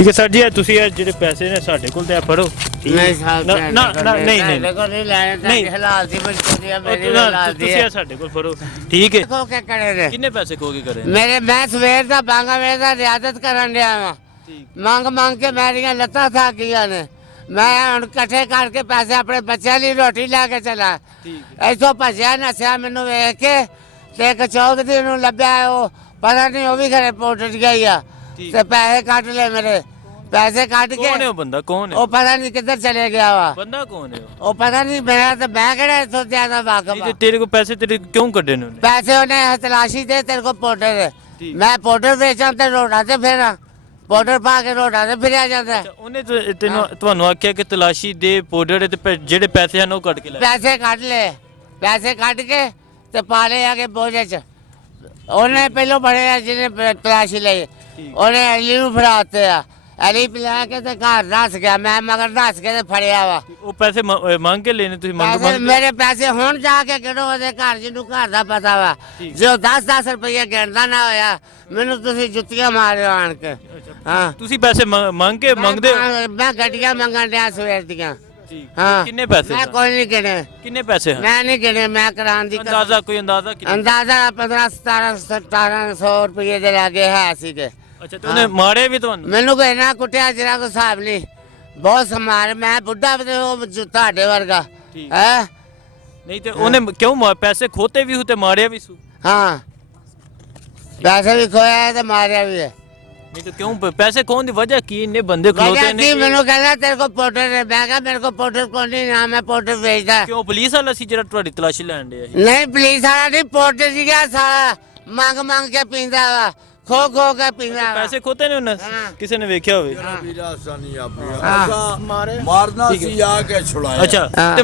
ठीक है सर जी ਤੁਸੀਂ ਇਹ ਜਿਹੜੇ ਪੈਸੇ ਨੇ ਸਾਡੇ ਕੋਲ ਤੇ ਫੜੋ नहीं साहब ਨਾ ਨਾ ਨਾ ਨਹੀਂ ਨਹੀਂ देखो नहीं लाने नहीं। नहीं हालात दी मजबूरी है मेरी ਤੁਸੀਂ हालात दी है ਇਹ ਸਾਡੇ ਕੋਲ ਫੜੋ ਠੀਕ ਹੈ देखो क्या करे रे ਕਿੰਨੇ ਪੈਸੇ ਖੋਗੇ ਕਰੇ मेरे मैं सवेर दा बांगा वे दा रियादत करन दिया वा ठीक मांग के मेरियां लत्तां था गईयां ने मैं हुण इकट्ठे करके पैसे अपने बच्चों ਲਈ ਰੋਟੀ ਲੈ ਕੇ ਚਲਾ ਠੀਕ ਇੱਥੋਂ ਭੱਜਿਆ ਨਸਿਆ ਮੈਨੂੰ ਵੇਖ ਕੇ ਤੇ ਇੱਕ ਚੌਧਰੀ ਨੂੰ ਲੱਭਿਆ ਉਹ ਪਤਾ ਨਹੀਂ ਉਹ ਵੀ ਘਰੇ ਪਹੁੰਚ ਗਿਆ ਠੀਕ। ਤੇ ਪੈਸੇ ਕੱਢ ਲੈ ਮੇਰੇ ਪੈਸੇ ਕੱਢ ਕੌਣ ਹੈ ਕੇ ਉਹ ਬੰਦਾ ਕੌਣ ਹੈ ਉਹ ਪਤਾ ਨਹੀਂ ਕਿੱਧਰ ਚਲੇ ਗਿਆ ਵਾ ਬੰਦਾ ਕੌਣ ਹੈ ਉਹ ਪਤਾ ਨਹੀਂ ਮੇਰਾ ਤਾਂ ਮੈਂ ਕਿਹੜਾ ਇੱਥੋਂ ਜ਼ਿਆਦਾ ਵਾਕਫ ਇਹ ਤੇਰੇ ਕੋ ਪੈਸੇ ਤੇਰੇ ਕਿਉਂ ਕੱਢੇ ਨੇ ਉਹਨੇ ਪੈਸੇ ਉਹਨੇ ਤਲਾਸ਼ੀ ਦੇ ਤੇਰੇ ਕੋ ਪਾਊਡਰ ਠੀਕ। ਮੈਂ ਪਾਊਡਰ ਵੇਚਾਂ ਤੇ ਰੋਡਾਂ ਤੇ ਫੇਰਾਂ ਪਾਊਡਰ ਪਾ ਕੇ ਰੋਡਾਂ ਤੇ ਫਿਰਿਆ ਜਾਂਦਾ ਅੱਛਾ, ਉਹਨੇ ਤੈਨੂੰ ਤੁਹਾਨੂੰ ਆਖਿਆ ਕਿ ਤਲਾਸ਼ੀ ਦੇ ਪਾਊਡਰ ਤੇ ਜਿਹੜੇ ਪੈਸੇ ਹਨ ਉਹ ਕੱਢ ਕੇ ਲੈ ਪੈਸੇ ਕੱਢ ਲੈ ਪੈਸੇ ਕੱਢ ਕੇ ਤੇ ਪਾ ਲਏ ਆ ਕੇ ਬੋਝੇ ਚ ਉਹਨੇ ਪਹਿਲੋਂ ਬੜੇ ਆ ਜਿਹਨੇ ਤਲਾਸ਼ੀ ਲਈ ਉਹਨੇ ਅਲੀ ਨੂੰ ਫੜਾਤੇ ਆ ਅਲੀ ਪਿਲਾ ਕੇ ਤੇ ਘਰ ਦੱਸ ਗਿਆ ਮੈਂ ਮਗਰ ਦੱਸ ਕੇ ਤੇ ਫੜਿਆ ਵਾ ਉਹ ਪੈਸੇ ਮੰਗ ਕੇ ਲੈਣੇ ਤੁਸੀਂ ਮੰਗ ਪੈਸੇ ਮੰਗ ਮੇਰੇ ਪੈਸੇ ਹੁਣ ਜਾ ਕੇ ਕਿਹੜੋ ਉਹਦੇ ਘਰ ਜਿਹਨੂੰ ਘਰ ਦਾ ਪਤਾ ਵਾ ਠੀਕ। ਜੋ 10-10 ਰੁਪਏ ਗਿਣਦਾ ਨਾ ਹੋਇਆ ਮੈਨੂੰ ਤੁਸੀਂ ਜੁੱਤੀਆਂ ਮਾਰਿਓ ਆਣ ਕੇ ਹਾਂ ਤੁਸੀਂ ਪੈਸੇ ਮੰਗ ਕੇ ਮੰਗਦੇ ਹੋ ਮੈਂ ਗੱਡੀਆਂ ਮੰਗਣ ਡਿਆ ਸਵੇਰ ਦੀਆਂ ਠੀਕ ਹਾਂ ਕਿੰਨੇ ਪੈਸੇ ਮੈਂ ਕੋਈ ਨਹੀਂ ਗਿਣੇ ਕਿੰਨੇ ਪੈਸੇ ਹਨ ਮੈਂ ਨਹੀਂ ਗਿਣੇ ਮੈਂ ਕਰਾਉਣ ਦੀ ਅੰਦਾਜ਼ਾ ਕੋਈ ਅੰਦਾਜ਼ਾ ਕਿੰਨੇ ਅੰਦਾਜ਼ਾ 15-1700 ਰੁਪਏ ਦੇ ਲਾਗੇ ਹੈ ਸੀਗੇ ਅੱਛਾ ਤੇ ਉਹਨੇ ਮਾਰੇ ਵੀ ਤੁਹਾਨੂੰ ਮੈਨੂੰ ਕੋਈ ਨਾ ਕੁੱਟਿਆ ਜਿਹੜਾ ਕੋ ਹਿਸਾਬ ਨਹੀਂ ਬਹੁਤ ਸਮਾਰ ਮੈਂ ਬੁੱਢਾ ਤੇ ਉਹ ਤੁਹਾਡੇ ਵਰਗਾ ਠੀਕ। ਹੈ ਨਹੀਂ ਤੇ ਉਹਨੇ ਕਿਉਂ ਪੈਸੇ ਖੋਤੇ ਵੀ ਹੁਤੇ ਮਾਰਿਆ ਵੀ ਸੂ ਹਾਂ ਪੈਸੇ ਵੀ ਖੋਇਆ ਹੈ ਤੇ ਮਾਰਿਆ ਵੀ ਹੈ ਨਹੀਂ ਤੇ ਕਿਉਂ ਪੈਸੇ ਖੋਣ ਦੀ ਵਜ੍ਹਾ ਕੀ ਇੰਨੇ ਬੰਦੇ ਵਜ੍ਹਾ ਖਲੋਤੇ ਕੀ ਨੇ ਮੈਨੂੰ ਕਹਿੰਦਾ ਤੇਰੇ ਕੋ ਪਾਊਡਰ ਹੈ ਮੈਂ ਕਿਹਾ ਮੇਰੇ ਕੋ ਪਾਊਡਰ ਕੋਈ ਨਹੀਂ ਨਾ ਮੈਂ ਪਾਊਡਰ ਵੇਚਦਾ ਕਿਉਂ ਪੁਲਿਸ ਵਾਲਾ ਸੀ ਜਿਹੜਾ ਤੁਹਾਡੀ ਤਲਾਸ਼ੀ ਲੈਣ ਡਿਆ ਸੀ ਨਹੀਂ ਪੁਲਿਸ ਵਾਲਾ ਨਹੀਂ ਪਾਊਡਰ ਸੀਗਾ ਸਾਰਾ ਮੰਗ ਕੇ ਪੀਂਦਾ ਵਾ ਖੋ ਕੇ ਪੀਂਦਾ ਵਾ ਪੈਸੇ ਖੋਤੇ ਨੇ ਉਹਨਾਂ ਹਾਂ। ਕਿਸੇ ਨੇ ਵੇਖਿਆ ਹੋਵੇ ਵੀਰਾਸਾ ਨਹੀਂ ਆਪਣੀ ਹਾਂ। ਅਸਾਂ ਮਾਰਨਾ ਸੀ ਆ ਕੇ ਛੁਡਾਇਆ ਅੱਛਾ ਹਾਂ। ਤੇ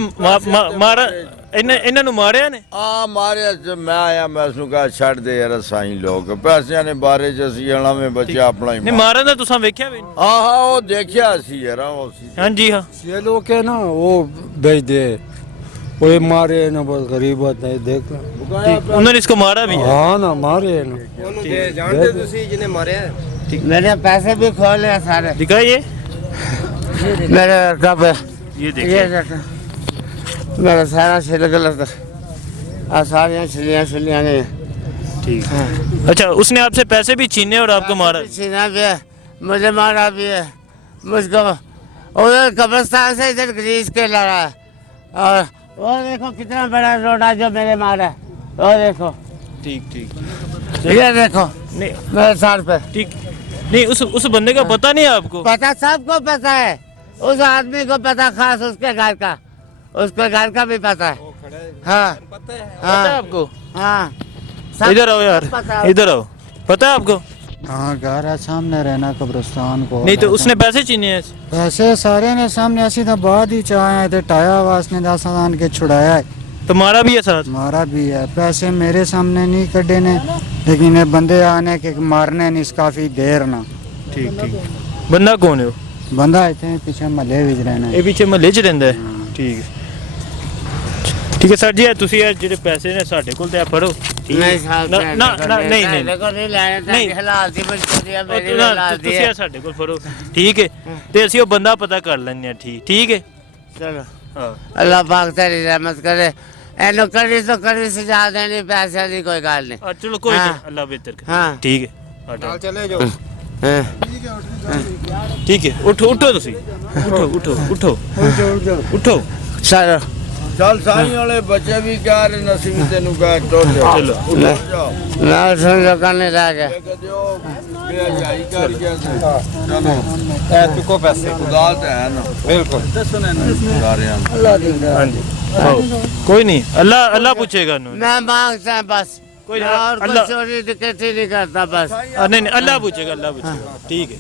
ਮਾਰਾ ਇਹਨਾਂ ਨੂੰ ਮਾਰਿਆ ਨੇ ਆ ਮਾਰਿਆ ਤੇ ਮੈਂ ਆਇਆ ਮੈਂ ਉਸਨੂੰ ਕਹਾ ਛੱਡ ਦੇ ਯਾਰ ਸਾਈਂ ਲੋਕ ਪੈਸਿਆਂ ਨੇ ਬਾਰੇ ਚ ਅਸੀਂ ਅਲਾਵੇਂ ਬੱਚਾ ਆਪਣਾ ਹੀ ਨਹੀਂ ਮਾਰਨ ਦਾ ਤੁਸੀਂ ਵੇਖਿਆ ਵੀ ਆਹਾ ਉਹ ਦੇਖਿਆ ਸੀ ਯਾਰ ਉਹ ਸੀ ਹਾਂਜੀ ਹਾਂ ये लोग है ना वो भेज दे वो ये मारे है ना बहुत गरीब होता है देख ਉਹਨਾਂ ਨੇ ਇਸਕੋ ਮਾਰਾ ਵੀ ਹੈ हाँ ना मारे है ना ਜਾਣਦੇ ਤੁਸੀਂ ਜਿਹਨੇ ਮਾਰਿਆ मेरे पैसे भी खो ले सारे दिखाइए मेरे कब ये ये देखिए देखो मेरा सारा छिल गलत आ सारियां छिलियां ने ठीक अच्छा उसने आपसे पैसे भी छीने और आपको मारा छीना भी है मुझे मारा भी है मुझको उधर कब्रिस्तान से इधर ग्रीस के लड़ा है और वो देखो कितना बड़ा रोड़ा जो मेरे मारा है वो देखो ठीक ठीक ये देखो नहीं मेरे सर पे ठीक नहीं उस बंदे का पता नहीं है आपको पता सबको पता है उस आदमी को पता खास उसके घर का उसके घर का भी पता है हाँ पता है हाँ आपको हाँ सब इधर आओ यार पता है। इधर आओ पता है आपको हाँ घर है सामने रहना कब्रिस्तान को नहीं तो उसने पैसे छीने हैं पैसे सारे ने सामने ऐसी तो बाद ही चाहे थे टाया वास ने 10 आन के छुड़ाया है तो मारा भी है साथ मारा भी है पैसे मेरे सामने नहीं कटे ने लेकिन ये बंदे आने के मारने नहीं काफी देर ना ठीक ठीक बंदा कौन है वो बंदा इतने पीछे महले विच रहना ਇਹ ਪਿੱਛੇ ਮਹੱਲੇ 'ਚ ਰਹਿੰਦਾ ਹੈ ਠੀਕ ਹੈ ਠੀਕ ਹੈ ਸਰ ਜੀ ਤੁਸੀਂ ਇਹ ਜਿਹੜੇ ਪੈਸੇ ਨੇ ਸਾਡੇ ਕੋਲ ਤੇ ਫੜੋ ਠੀਕ ਹੈ नहीं साहब ਨਾ ਨਾ ਨਾ ਨਹੀਂ ਨਹੀਂ देखो नहीं लाने नहीं। हालात दी मजबूरी है मेरी ਉਹ ਨਾ, हालात दी ਤੁਸੀਂ है ਇਹ ਸਾਡੇ ਕੋਲ ਫੜੋ ਠੀਕ ਹੈ ਤੇ ਅਸੀਂ ਉਹ ਬੰਦਾ ਪਤਾ ਕਰ ਲੈਂਦੇ ਆ ਠੀਕ ਹੈ चलो ਹਾਂ अल्लाह पाक तेरी रहमत करे एनो करी तो करी सजा देनी पैसे की कोई गल नहीं ਚਲੋ ਕੋਈ हाँ। ਨਹੀਂ ਅੱਲਾ ਬਿਹਤਰ ਕਰੇ हाँ ਠੀਕ ਹੈ ਹਟੋ। ਚਲੇ ਜਾਓ हाँ। ਠੀਕ ਹੈ ਉਠੋ ਤੁਸੀਂ ਉਠੋ ਉਠੋ चलो ਚੱਲ ਸਾਈਂ ਵਾਲੇ ਬੱਚੇ ਵੀ ਕਹਿ ਰਹੇ ਨਸੀਂ ਵੀ ਤੈਨੂੰ ਕਹਿ ਟੁੱਟ ਜਾ ਚਲੋ ना सुन लो करने लगे ਕਦੇ ਉਹ ਬੇਜਾਈ ਕਰ ਗਿਆ ਸੀ ਚਲੋ ਇਹ ਚੁੱਕੋ ਪੈਸੇ ਖੁਦਾ ਤੇ ਹੈ ਨਾ ਬਿਲਕੁਲ ਸਾਰਿਆਂ ਨੂੰ ਹਾਂਜੀ ਆਓ। ਕੋਈ ਨਹੀਂ ਅੱਲਾ ਪੁੱਛੇਗਾ ਉਹਨੂੰ मैं मांगता बस कोई मैं नहीं, और कोई अल्लाह- चोरी डकैती नहीं करता बस नहीं अल्लाह पूछेगा ठीक है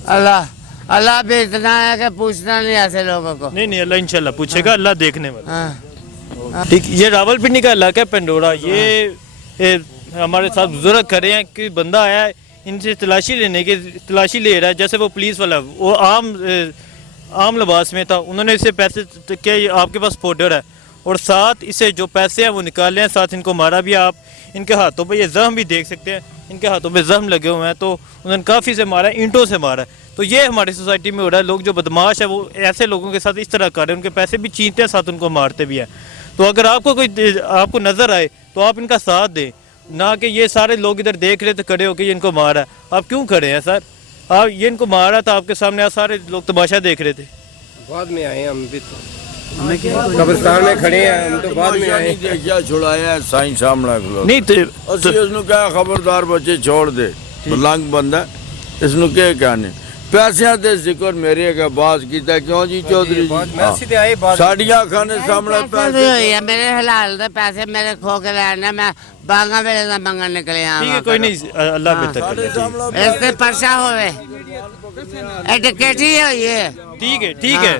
अल्लाह भी इतना है कि पूछना नहीं ऐसे लोगों को नहीं अल्लाह इंशाल्लाह पूछेगा अल्लाह देखने वाला हाँ ठीक ये रावलपिंडी का इलाका है पेंडोरा ये हमारे साथ बुजुर्ग कर रहे हैं कि बंदा आया है इनसे तलाशी ले रहा है जैसे वो पुलिस वाला वो आम लिबास में था उन्होंने इससे पैसे क्या आपके पास पाउडर है और साथ इसे जो पैसे हैं वो निकाले हैं साथ इनको मारा भी आप इनके हाथों पे ये जख्म भी देख सकते हैं इनके हाथों पे जख्म लगे हुए हैं तो उन्होंने काफ़ी से मारा ईंटों से मारा तो ये हमारी सोसाइटी में हो रहा है। लोग जो बदमाश है वो ऐसे लोगों के साथ इस तरह कर रहे हैं, उनके पैसे भी छीनते हैं, साथ उनको मारते भी हैं। तो अगर आपको कोई आपको नज़र आए तो आप इनका साथ दें, ना कि ये सारे लोग इधर देख रहे थे खड़े होकर ये इनको मारा है। आप क्यों खड़े हैं सर? आप ये इनको मारा था आपके सामने, आप सारे लोग तमाशा देख रहे थे। बाद में आए हम भी तो कब्रिस्तान में खड़े हैं, हम तो बाद में आए। देखिया छुड़ाया साईं सामने खलो नहीं ਅਸੀਂ ਇਸ ਨੂੰ ਕਿਹਾ ਖਬਰਦਾਰ ਬੱਚੇ ਛੋੜ ਦੇ ਮਲੰਗ ਬੰਦਾ ਇਸ ਨੂੰ ਕੀ ਕਹਾਣੀ ਪੈਸਿਆਂ ਦੇ ਜ਼ਿਕਰ ਮੇਰੇ ਕੇ ਬਾਤ ਕੀਤਾ ਕਿਉਂ ਜੀ ਚੌਧਰੀ बाद में सीधे आए बाद ਸਾਡੀਆਂ ਅੱਖਾਂ ਦੇ ਸਾਹਮਣੇ पैसे ਪੈਸੇ भी हुई है मेरे हलाल दे पैसे मेरे खो के लाने मैं बांगा वेले दा मंगन निकले ठीक है, कोई नहीं, अल्लाह बेहतर करे। ਸਾਹਮਣੇ इससे परसा होवे ए टिकट ही है ये ठीक है, ठीक है।